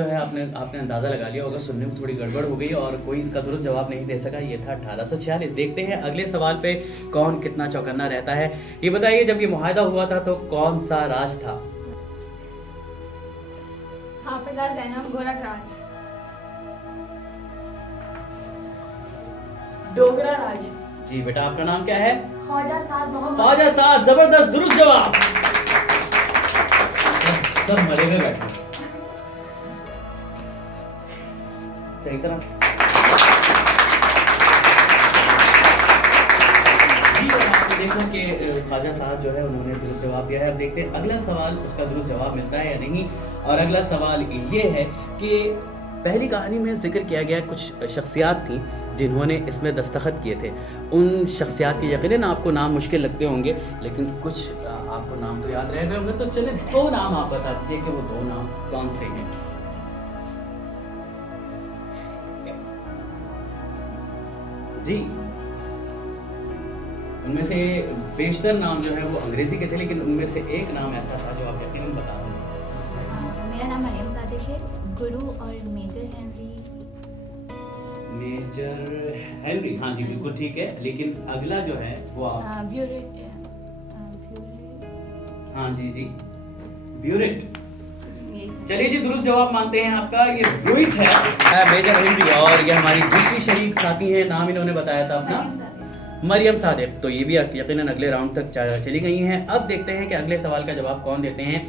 जो है आपने आपने अंदाज़ा लगा लिया होगा, सुनने में थोड़ी गड़बड़ हो गई और कोई इसका दुरुस्त जवाब नहीं दे सका। ये था 1846। देखते हैं अगले सवाल पे कौन कितना चौकन्ना रहता है। ये बताइए, जब ये मुआहदा हुआ था तो कौन सा राज था? हाफिजा ज़ैनब गोरख राज। डोगरा राज। जी बेटा, आपका नाम क्या है? ख्वाजा साद मोहम्मद। ख्वाजा साद, जबरदस्त दुरुस्त जवाब। सब मरे हुए बैठे सही तरह। देखो कि ख्वाजा साहब जो है उन्होंने दुरुस्त जवाब दिया है। अब देखते हैं अगला सवाल, उसका दुरुस्त जवाब मिलता है या नहीं। और अगला सवाल ये है कि पहली कहानी में जिक्र किया गया कुछ शख्सियात थी जिन्होंने इसमें दस्तखत किए थे। उन शख्सियात के यकीनन आपको नाम मुश्किल लगते होंगे, लेकिन कुछ आपको नाम तो याद रह गए होंगे। तो चलिए 2 नाम आप बता दीजिए कि वो 2 नाम कौन से हैं। जी, उनमें से बेशतर नाम जो है वो अंग्रेजी के थे, लेकिन उनमें से एक नाम ऐसा था जो आप यकीनन बता सकते। मेरा नाम मरियम सादिक है। गुरु और मेजर हेनरी। मेजर हेनरी, हाँ जी बिल्कुल ठीक है, लेकिन अगला जो है वो आप ब्यूरेट। हाँ जी जी, ब्यूरेट। चलिए जी, दुरुस्त जवाब मानते हैं आपका, ये ब्यूरेट है, मेजर हेनरी। और ये हमारी दूसरी शरीक साथी है, नाम इन्होंने बताया था अपना, मरियम सादिक। तो ये भी यकीनन अगले राउंड तक चली गई हैं। अब देखते हैं कि अगले सवाल का जवाब कौन देते हैं।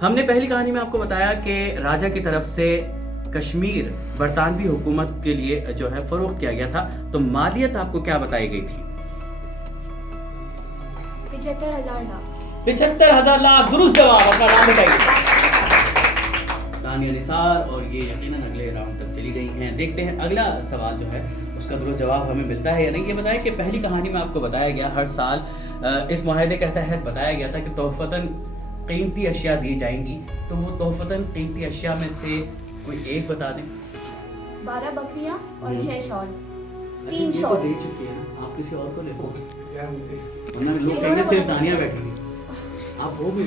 हमने पहली कहानी में आपको बताया कि राजा की तरफ से कश्मीर बरतानवी हुकूमत के लिए जो है फरोख्त किया गया था, तो मालियत आपको क्या बताई गई थी? 75,000 लाख। 75,000 लाख, दुरुस्त जवाब। अपना नाम बताइए। तानिया निसार। और ये यकीनन अगले राउंड तक चली गई हैं। देखते हैं अगला सवाल जो है उसका दुरुस्त जवाब हमें मिलता है या नहीं। ये बताएं कि पहली कहानी में आपको बताया गया हर साल इस मुआहदे के तहत बताया गया था कि तोहफतन कीमती अशिया दी जाएंगी, तो वो तोहफतन कीमती अशिया में से कोई एक बता दें। 12 बकरियां और 6 शॉल। अच्छा, 3 ये तो शॉल। दे चुकी है, आप किसी और को ले लो, वरना लोग कहेंगे सिर्फ तानिया बैठेंगी। आप हो भी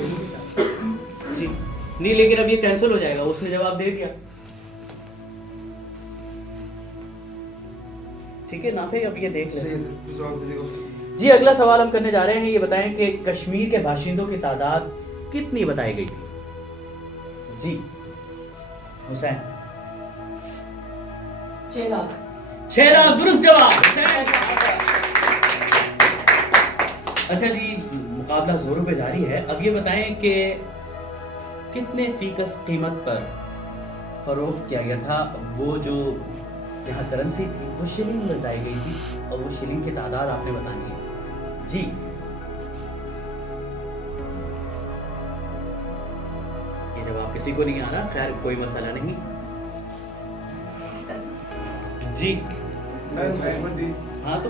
जी नहीं, लेकिन अब ये कैंसिल हो जाएगा, उसने जवाब दे दिया। ठीक है नाफे, अब ये देख लें जी। अगला सवाल हम करने जा रहे हैं। ये बताएं कि कश्मीर के बाशिंदों की तादाद कितनी बताई गई थी? जी हुसैन। 6 लाख। 6 लाख, दुरुस्त जवाब। अच्छा जी, मुकाबला जोरों पे जारी है। अब ये बताएं कि कितने फीकस कीमत पर फरोख्त किया गया था वो जो यहाँ करेंसी थी, वो शिलिंग में बताई गई थी, और वो शिलिंग की तादाद आपने बतानी है जी। ये जवाब किसी को नहीं आ रहा, खैर कोई मसला नहीं जी। हाँ तो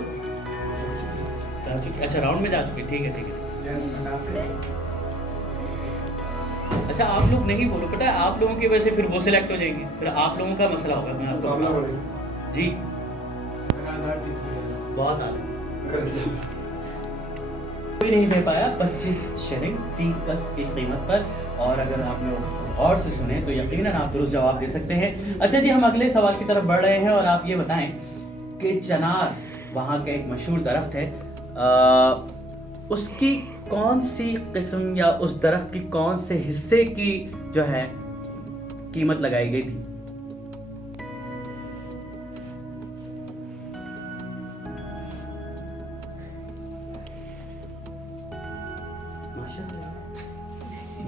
अच्छा, राउंड में जा चुके, ठीक है ठीक है। अच्छा, आप लोग नहीं बोलो, पता है आप लोगों की वजह से फिर वो सिलेक्ट हो जाएंगे, फिर आप लोगों का मसला होगा। मैं आपको जी बहुत आला कोई नहीं दे पाया 25 शिलिंग फी कस की कीमत पर। और अगर आप लोग गौर से सुने तो यकीनन आप दुरुस्त जवाब दे सकते हैं। अच्छा जी, हम अगले सवाल की तरफ बढ़ रहे हैं और आप ये बताएं कि चनार वहाँ का एक मशहूर दरख्त है, उसकी कौन सी किस्म या उस दरख्त की कौन से हिस्से की जो है कीमत लगाई गई थी?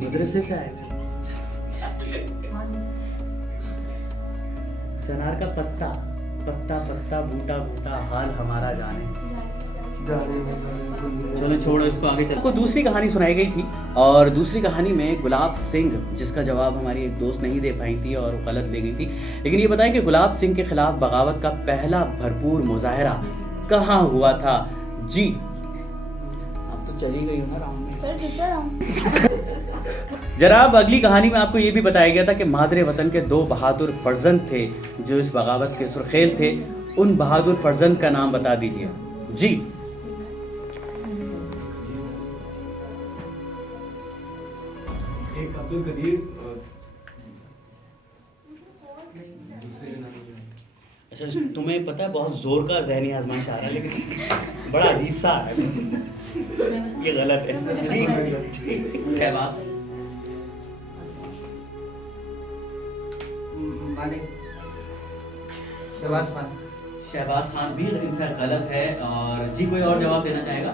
मदरसे से आए चनार का पत्ता पत्ता पत्ता बूटा बूटा हाल हमारा जाने। चलो छोड़ो इसको, आगे चलो। आपको दूसरी कहानी सुनाई गई थी और दूसरी कहानी में गुलाब सिंह, जिसका जवाब हमारी एक दोस्त नहीं दे पाई थी और गलत ले गई थी। लेकिन ये बताएं कि गुलाब सिंह के खिलाफ बगावत का पहला भरपूर मुजाहरा कहाँ हुआ था? जी अब तो चली गई हूँ ना राउंड में। सर दूसरा राउंड। जनाब, अगली कहानी में आपको ये भी बताया गया था कि मादरे वतन के 2 बहादुर फर्जंद थे जो इस बगावत के सुरखेल थे। उन बहादुर फर्जंद का नाम बता दीजिए। जी एक अब्दुल कदीर अच्छा, तुम्हें पता है बहुत जोर का ज़हनी आजमाइश आ रहा है, लेकिन बड़ा अजीब सा आ रहा है। ये गलत है। शहबाज शहबाज खान भी, लेकिन फिर गलत है। और जी कोई और जवाब देना चाहेगा?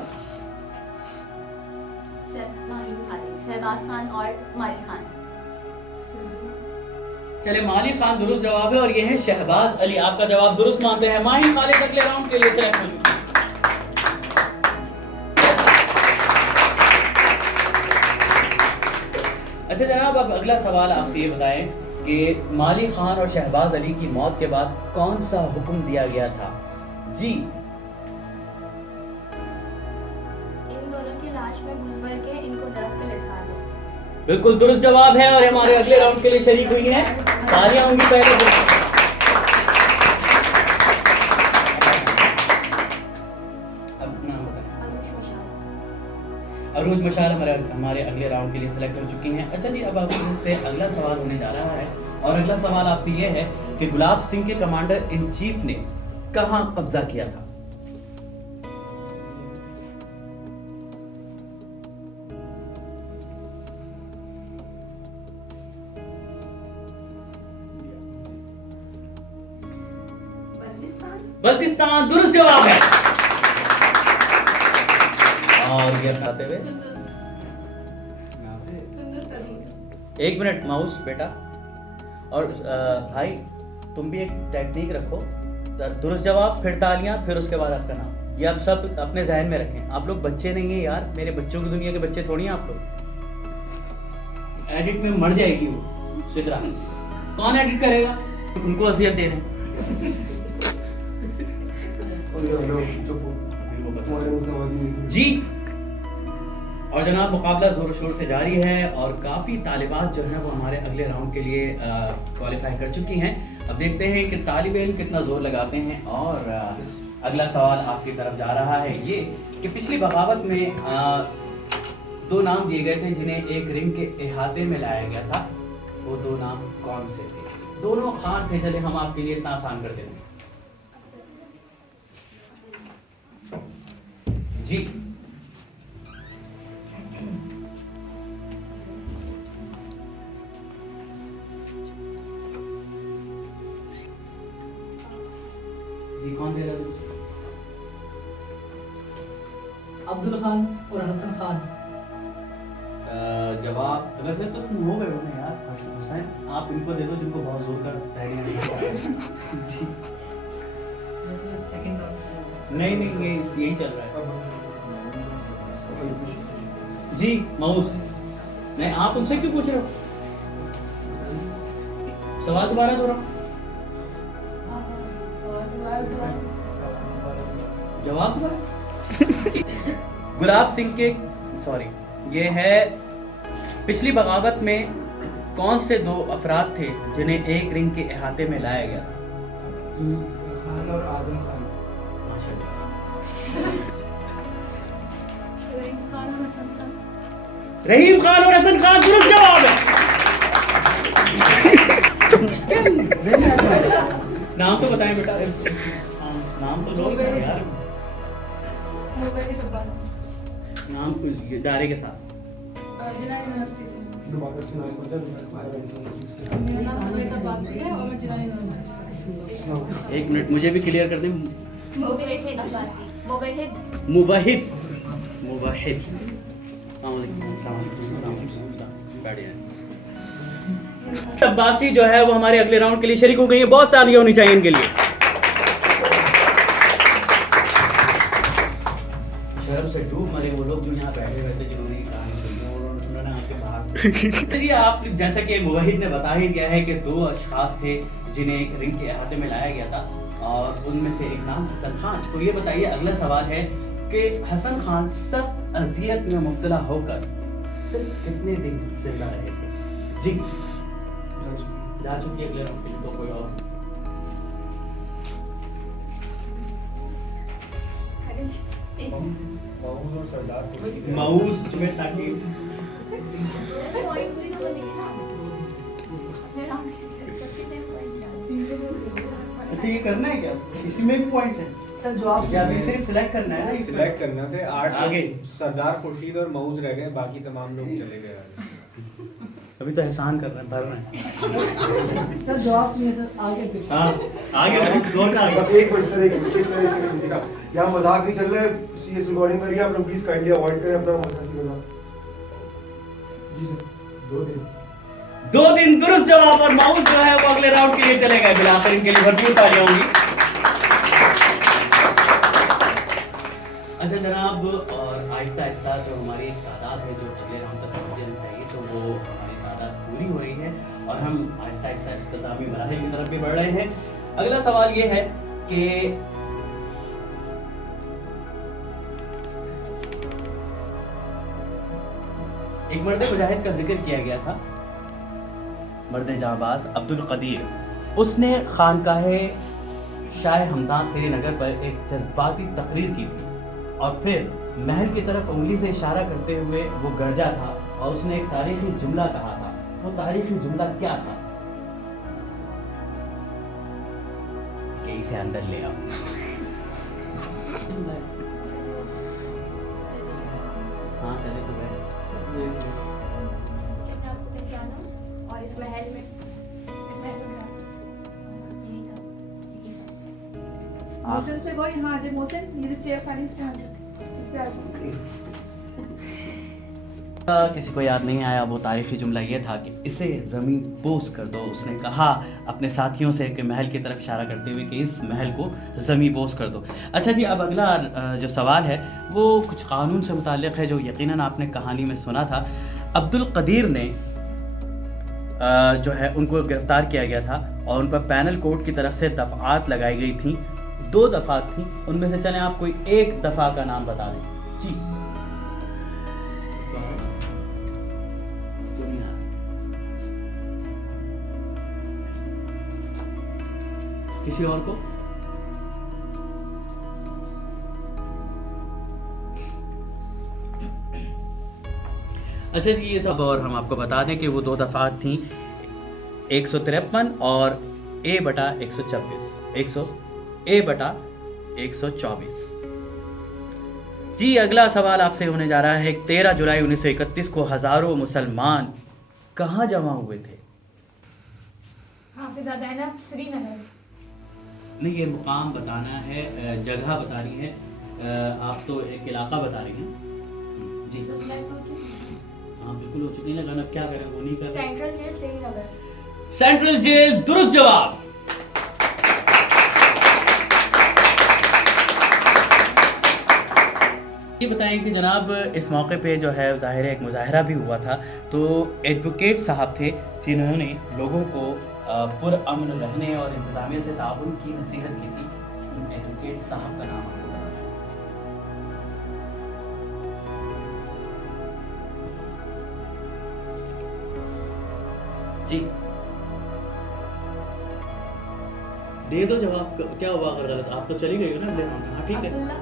शहबाज खान और मालिक खान। चले, मालिक खान दुरुस्त जवाब है और ये है शहबाज अली। आपका जवाब दुरुस्त मानते हैं। माही खालिद अगले राउंड के लिए सेलेक्ट हो चुकी है। अच्छा जनाब, अब अगला सवाल आपसे ये बताएं कि मालिक खान और शहबाज अली की मौत के बाद कौन सा हुक्म दिया गया था? जी, इन दोनों की लाश में घुस भर के इनको दरख्त पे लटका दो। बिल्कुल दुरुस्त जवाब है और हमारे अगले राउंड के लिए शरीक हुई हैं। तालियां होंगी पहले। अरूज मशाल हमारे अगले राउंड के लिए सिलेक्ट हो चुकी हैं। अच्छा जी, अब आपसे अगला सवाल होने जा रहा है और अगला सवाल आपसे ये है कि गुलाब सिंह के कमांडर इन चीफ ने कहां कब्जा किया था? बल्तिस्तान दुरुस्त जवाब है। और ये अपनाते हुए एक मिनट माउस बेटा, और भाई तुम भी एक टेक्निक रखो, दुरुस्त जवाब फिर तालियां फिर उसके बाद आपका नाम। ये आप सब अपने जहन में रखें। आप लोग बच्चे नहीं हैं यार, मेरे बच्चों की दुनिया के बच्चे थोड़ी हैं आप लोग। एडिट में मर जाएगी वो सिद्रा। कौन एडिट करेगा? उनको वसीयत दे रहे जी। और जनाब, मुकाबला जोर शोर से जारी है और काफ़ी तालिबात जो है वो हमारे अगले राउंड के लिए क्वालिफाई कर चुकी हैं। अब देखते हैं कि तालिब इल्म कितना जोर लगाते हैं। और अगला सवाल आपकी तरफ जा रहा है ये कि पिछली बगावत में दो नाम दिए गए थे जिन्हें एक रिंग के इहाते में लाया गया था। वो दो नाम कौन से थे? दोनों खान थे। चले, हम आपके लिए इतना आसान कर देते हैं जी। जी कौन दे रहा है? अब्दुल खान और हसन खान। जवाब वैसे तो तुम हो गए हो ना यार। हुसैन, आप इनको दे दो जिनको बहुत जोर कर जी। सेकंड नहीं नहीं, यही चल रहा है जी। माउस नहीं, आप उनसे क्यों पूछ रहे हो? सवाल दोबारा दोहराओ। जवाब दोबारा। गुलाब सिंह के सॉरी, ये है पिछली बगावत में कौन से दो अफराद थे जिन्हें एक रिंग के इहाते में लाया गया था? खान और आजम खान। रहीम खान और हसन खान दुरुस्त जवाब है। नाम तो बताएं बेटा, नाम तो लो यार, नाम कुछ दायरे के साथ। जिला यूनिवर्सिटी से। एक मिनट, मुझे भी क्लियर कर दें। मुवाहिद अब्बासी जो है वो हमारे अगले राउंड के लिए शरीक हो गई है। बहुत तालियां होनी चाहिए इनके लिए। शर्म से डूब मरे वो लोग जो यहाँ बैठे हुए थे जिन्होंने कहानी सुनी, उन्होंने आके बाहर जी। आप जैसा कि मुवाहिद ने बता ही दिया है कि दो अशखास थे जिन्हें एक रिंग के अहाते में लाया गया था और उनमें से एक नाम हसन खान। तो ये बताइए, अगला सवाल है कि हसन खान सख्त अजियत में मुब्तला होकर सिर्फ कितने दिन जिंदा रहे थे? जी जा चुकी है अगले राउंड के लिए। तो कोई और माउस में ताकि अच्छा ये करना है क्या, इसी में भी पॉइंट्स हैं सर जवाब या अभी सिर्फ सिलेक्ट करना है ना इसमें? सिलेक्ट करना थे 8 आगे। सरदार खुर्शीद और मऊज रह गए, बाकी तमाम लोग चले गए आगे। अभी तो एहसान कर रहे हैं, भर रहे हैं। सर जवाब सुनिए सर, आगे फिर हाँ आगे बहुत जोर का आगे। एक मिनट सर, एक मिनट सर, एक मिनट दिखा, यहाँ मजाक नहीं चल रहा है, सीरियस रिकॉर्डिंग करिए आप लोग, प्लीज काइंडली अवॉइड करें अपना हंसी मजाक। जी सर, 2 दिन 2 दिन दुरुस्त जवाब, और माउस जो है वो अगले राउंड के लिए चले गए। बिलाकर इनके लिए भरपूर तालियां होंगी। अच्छा जनाब, और आहिस्ता आहिस्ता जो हमारी तादाद है जो अगले राउंड तक पहुंच जानी चाहिए, तो वो हमारी तादाद पूरी हो रही है और हम आहिस्ता आहिस्ता इख्तितामी मराहिल की तरफ भी बढ़ रहे हैं। अगला सवाल ये है कि एक मर्द मुजाहिद का जिक्र किया गया था, मर्द जाबाज अब्दुल कदीर। उसने खानकाहे शाह हमदान श्रीनगर पर एक जज्बाती तकरीर की थी और फिर महल की तरफ उंगली से इशारा करते हुए वो गरजा था और उसने एक तारीखी जुमला कहा था। वो तारीखी जुमला क्या था? कि इसे अंदर ले आओ। हाँ चले तो गए। कितना आपको पहचाना और इस महल में यही था, यही था। मोहसिन से गो यहाँ आ जाए, मोहसिन ये जो चेयर खाली इसमें आ जाए, इस पे आ जाओ। किसी को याद नहीं आया, वो तारीखी जुमला ये था कि इसे ज़मीन बोस कर दो। उसने कहा अपने साथियों से कि महल की तरफ इशारा करते हुए कि इस महल को ज़मीन बोस कर दो। अच्छा जी, अब अगला जो सवाल है वो कुछ कानून से मुताल्लिक़ है, जो यकीनन आपने कहानी में सुना था। अब्दुल कदीर ने जो है उनको गिरफ्तार किया गया था और उन पर पैनल कोर्ट की तरफ से दफ़ात लगाई गई थी। 2 दफ़ात थी, उनमें से चलें आप कोई एक दफ़ा का नाम बता दें जी। किसी और को? अच्छा जी, ये सब और हम आपको बता दें कि वो 2 दफ़ात थी, 153 और A/124 जी। अगला सवाल आपसे होने जा रहा है, 13 जुलाई 1931 को हजारों मुसलमान कहाँ जमा हुए थे? हाफिज़ा ज़ैनब, श्रीनगर। नहीं, ये मुकाम बताना है, जगह बतानी है। आप तो एक इलाका बता रही हैं जी। तो सिलेक्ट हो चुकी है। हाँ बिल्कुल हो चुकी है, लेकिन अब क्या करें, वो नहीं कर रहे। Central jail Srinagar. Central jail दुरुस्त जवाब। ये बताएं कि जनाब इस मौके पे जो है ज़ाहिर है एक मुजाहरा भी हुआ था, तो एडवोकेट साहब थे जिन्होंने लोगों को पुरअमन रहने और इंतज़ामिया से ताउन की नसीहत की थी। उन एडवोकेट साहब का नाम आपको बताना जी। दे दो जवाब, क्या हुआ अगर गलत? आप तो चली गई हो ना अगले राउंड में। हाँ ठीक है। अब्दुल्ला।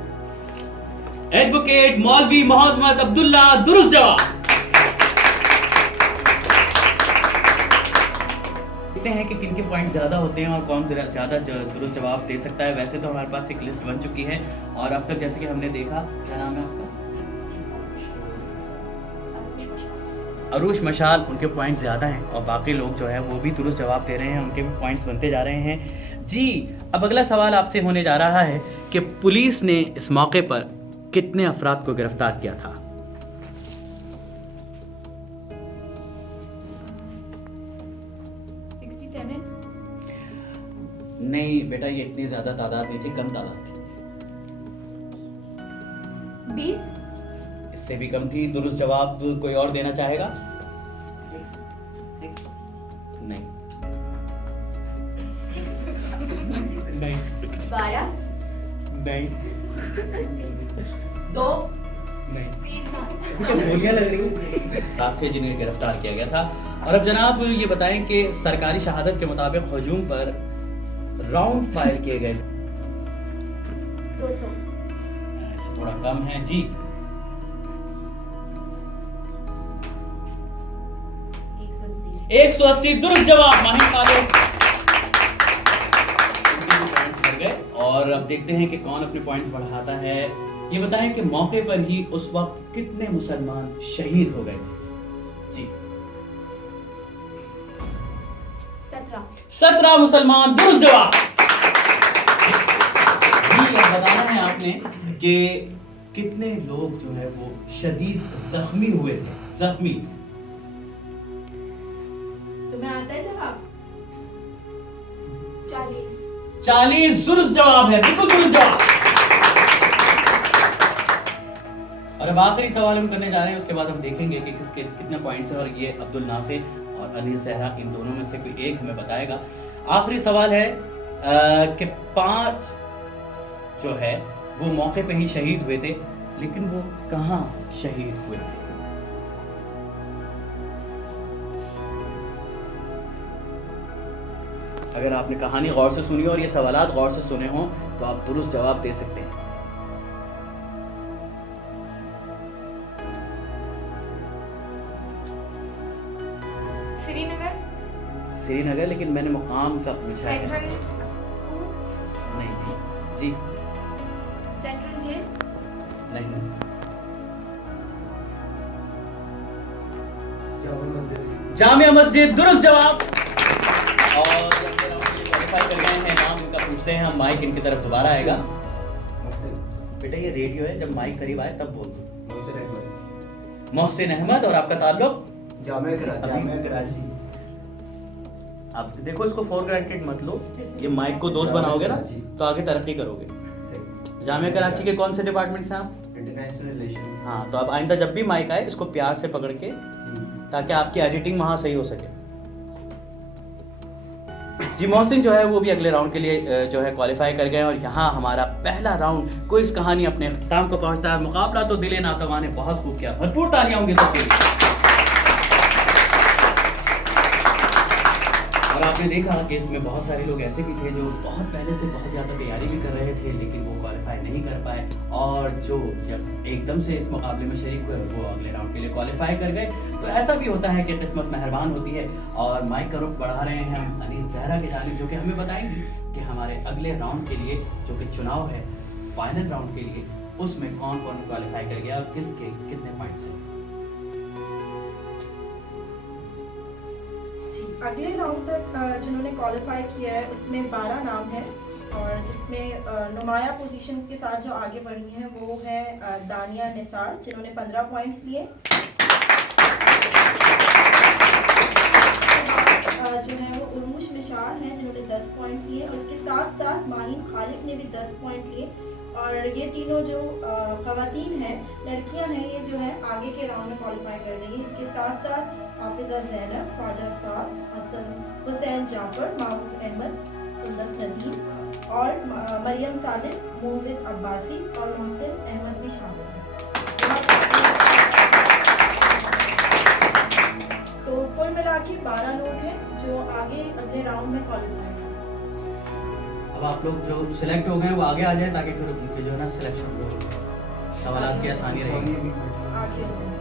एडवोकेट मौलवी मोहम्मद अब्दुल्ला दुरुस्त जवाब। देखते हैं कि किन के पॉइंट ज़्यादा होते हैं और कौन ज़्यादा दुरुस्त जवाब दे सकता है। वैसे तो हमारे पास एक लिस्ट बन चुकी है और अब तक जैसे कि हमने देखा, क्या नाम है आपका? अरूश मशाल, उनके पॉइंट ज़्यादा हैं और बाकी लोग जो है वो भी दुरुस्त जवाब दे रहे हैं, उनके भी पॉइंट्स बनते जा रहे हैं जी। अब अगला सवाल आपसे होने जा रहा है कि पुलिस ने इस मौके पर कितने अफराद को गिरफ्तार किया था? नहीं बेटा, ये इतनी ज्यादा तादाद नहीं थी, कम तादाद थी। 20। इससे भी कम थी। दुरुस्त जवाब कोई और देना चाहेगा? नहीं। नहीं। 12। नहीं। 2। नहीं। मुझे गोलियां लग रही हैं। थे जिन्हें गिरफ्तार किया गया था। और अब जनाब ये बताएं कि सरकारी शहादत के मुताबिक हजूम पर राउंड फायर किए गए 200। ऐसे थोड़ा कम है जी। 180 दुरुस्त जवाब। माहिर खालिद और अब देखते हैं कि कौन अपने पॉइंट्स बढ़ाता है। ये बताएं कि मौके पर ही उस वक्त कितने मुसलमान शहीद हो गए थे? जी 17 मुसलमान, दुरुस्त जवाब। जी अब बताना है आपने कि कितने लोग जो है वो शदीद जख्मी हुए थे। जख्मी तुम्हें आता है जवाब? 40 दुरुस्त जवाब है, बिल्कुल दुरुस्त जवाब। और अब आखिरी सवाल हम करने जा रहे हैं, उसके बाद हम देखेंगे कि किसके कितने पॉइंट्स हैं और ये अब्दुल नाफे और अनीस जहरा इन दोनों में से कोई एक हमें बताएगा। आखिरी सवाल है कि 5 जो है वो मौके पे ही शहीद हुए थे, लेकिन वो कहाँ शहीद हुए थे? अगर आपने कहानी गौर से सुनी और ये सवालात गौर से सुने हों तो आप दुरुस्त जवाब दे सकते हैं। श्रीनगर, लेकिन मैंने मुकाम का पूछा है। नहीं जी, जी सेंट्रल जेल, नहीं, जामिया मस्जिद, दुरुस्त जवाब। और क्वालिफाई कर गए हैं, नाम इनका पूछते हैं हम। माइक इनकी तरफ दोबारा आएगा। बेटा ये रेडियो है, जब माइक करीब आए तब बोल दो। मोहसिन अहमद। और आपका ताल्लुक? जामिया कराची। आप देखो इसको फॉर ग्रांटेड मत लो, ये माइक को दोस्त बनाओगे ना तो आगे तरक्की करोगे। जामिया कराची के कौन से डिपार्टमेंट से आप? International relation. हाँ, तो अब आइंदा जब भी माइक आए इसको प्यार से पकड़ के, ताकि आपकी एडिटिंग वहां सही हो सके। जी मोहसिन जो है वो भी अगले राउंड के लिए जो है क्वालिफाई कर गए और यहाँ हमारा पहला राउंड क्विज कहानी अपने अख्ताम को पहुंचता है। मुकाबला तो दिले नातवा ने बहुत खूब किया, भरपूर तालियां होंगी सबके लिए। और आपने देखा कि इसमें बहुत सारे लोग ऐसे भी थे जो बहुत पहले से बहुत ज़्यादा तैयारी भी कर रहे थे, लेकिन वो क्वालिफाई नहीं कर पाए, और जो जब एकदम से इस मुकाबले में शरीक हुए वो अगले राउंड के लिए क्वालिफाई कर गए। तो ऐसा भी होता है कि किस्मत मेहरबान होती है। और माइक का रुख बढ़ा रहे हैं हम अनीस जहरा की जानिब, जो कि हमें बताएंगी कि हमारे अगले राउंड के लिए जो कि चुनाव है, फाइनल राउंड के लिए, उसमें कौन कौन क्वालिफाई कर गया और किसके कितने पॉइंट्स हैं। अगले राउंड तक जिन्होंने क्वालिफाई किया है उसमें 12 नाम है, और जिसमें नुमाया पोजीशन के साथ जो आगे बढ़ी हैं वो है दानिया निसार, जिन्होंने 15 पॉइंट्स लिए। जो है वो उरूज मिशार हैं, जिन्होंने 10 पॉइंट लिए, और इसके साथ साथ माहिन खालिद ने भी 10 पॉइंट लिए। और ये तीनों जो खवातीन हैं, लड़कियां हैं, ये जो है आगे के राउंड में क्वालिफाई कर रही हैं। इसके साथ साथ हाफिजा ज़ैनब, ख्वाजा साद, हसन हुसैन जाफर, महफूज अहमद, सुंदस नदीम और मरियम सादिक, मोहम्मद अब्बासी और मोहसिन अहमद भी शामिल हैं। तो कुल मिला के 12 लोग हैं जो आगे अगले राउंड में क्वालिफाई हैं। अब आप लोग जो सिलेक्ट हो गए हैं वो आगे आ जाए, ताकि फिर जो है ना सिलेक्शन को सवाल की आसानी रहेगी। आगे हो जाए।